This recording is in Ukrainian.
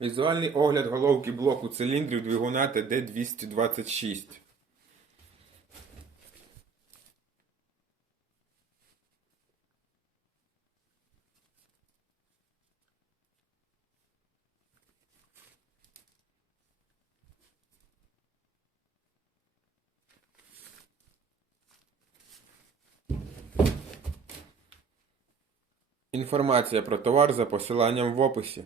Візуальний огляд головки блоку циліндрів двигуна ТД-226. Інформація про товар за посиланням в описі.